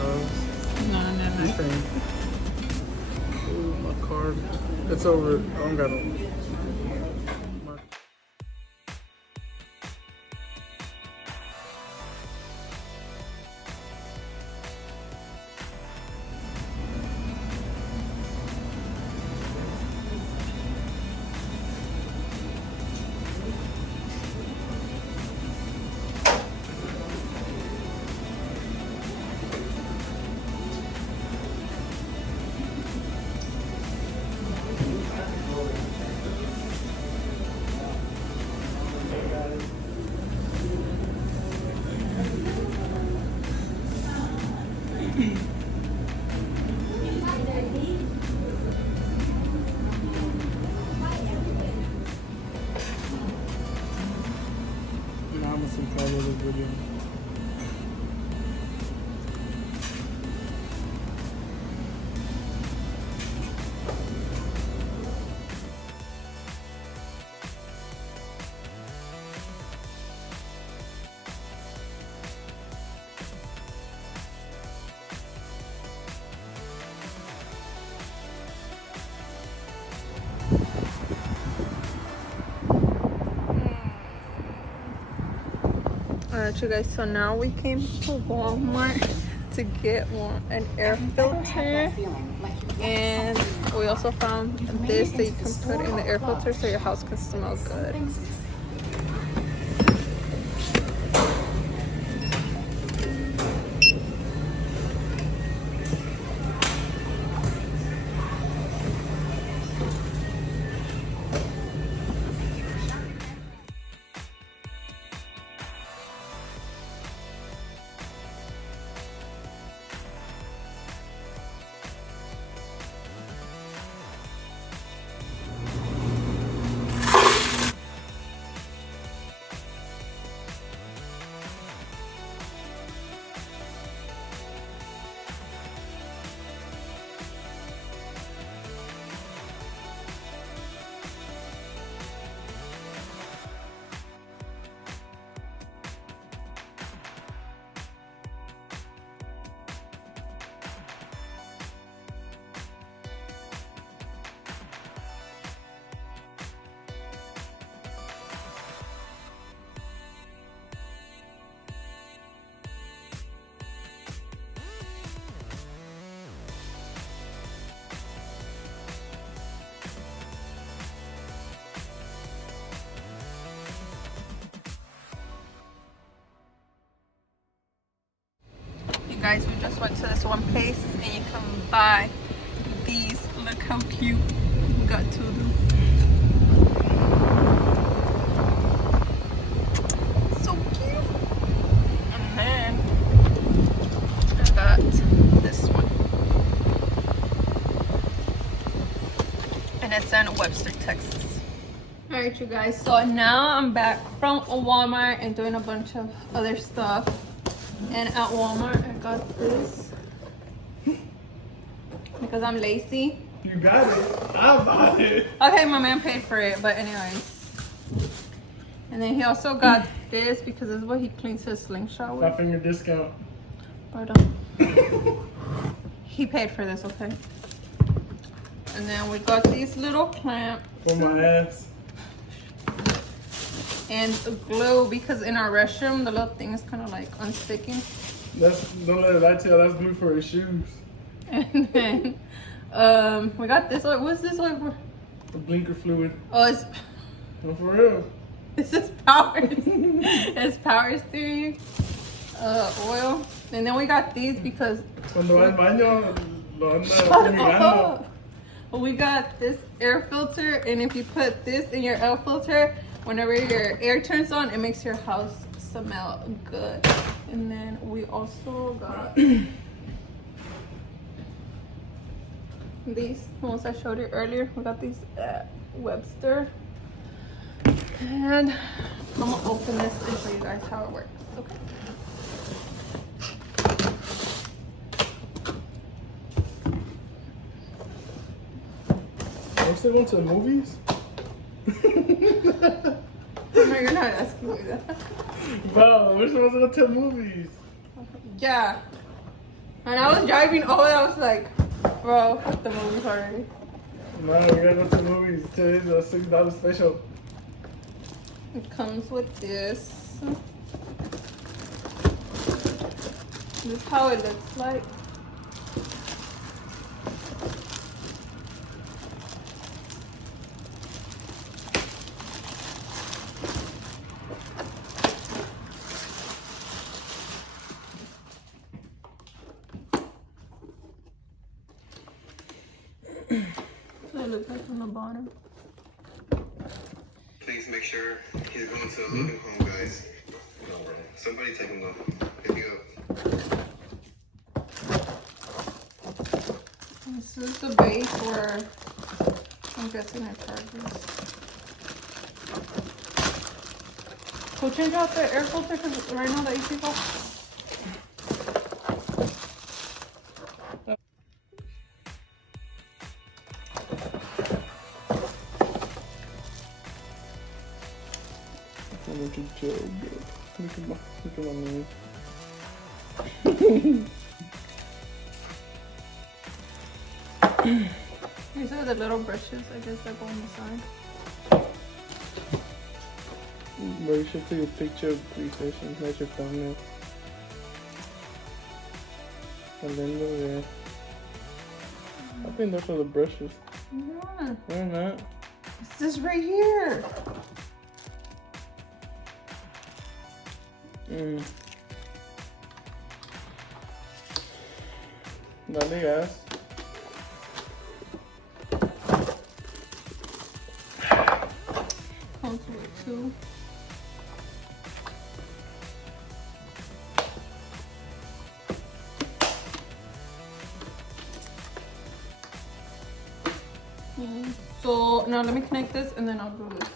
No, no, no. Ooh, my card. It's over. I don't got no. Now I'm gonna try this video. Alright, you guys, so now we came to Walmart to get an air filter, and we also found this that you can put in the air filter so your house can smell good. Guys, we just went to this one place and you can buy these. Look how cute. We got two of them. So cute. And then I got this one, and it's in Webster, Texas. All right, you guys, so now I'm back from Walmart and doing a bunch of other stuff. And at Walmart, I got this because I'm lazy. You got it. I bought it. Okay, my man paid for it, but anyways. And then he also got this because this is what he cleans his slingshot with. 5 finger discount. Pardon. He paid for this, okay? And then we got these little clamps. For my ass. And glue, because in our restroom the little thing is kind of like unsticking. Don't let it lie to you, that's glue for his shoes. And then we got this one. What's this one for? The blinker fluid. Oh, it's No, for real. this is power. It's power steering oil. And then we got these because Cuando va al baño, lo anda Shut fumigando. up. We got this air filter, and if you put this in your air filter, whenever your air turns on, it makes your house smell good. And then we also got these ones I showed you earlier. We got these at Webster. And I'm gonna open this and show you guys how it works. Okay. Are we still going to the movies? No, you're not asking me that. Bro, we're supposed to go to the movies. Yeah. And I was driving over, I was like, bro, fuck the movies already. Man, we gotta go to the movies. Today's a $6 special. It comes with this. This is how it looks like. So it looks like from the bottom. Please make sure he's going to a moving home, guys. No, bro. Somebody take him up. Pick me up. This is the base where I'm guessing it charges. Go change out the air filter because right now the AC is off. I'm going to jail, bro. Look at my name. These are the little brushes, I guess that go on the side. Bro, you should take a picture of 3 sessions, not your thumbnail. And then go there. I think those are the brushes. Yeah. They're not. It's this right here. Dale gas. Comes with 2. So now let me connect this and then I'll do this.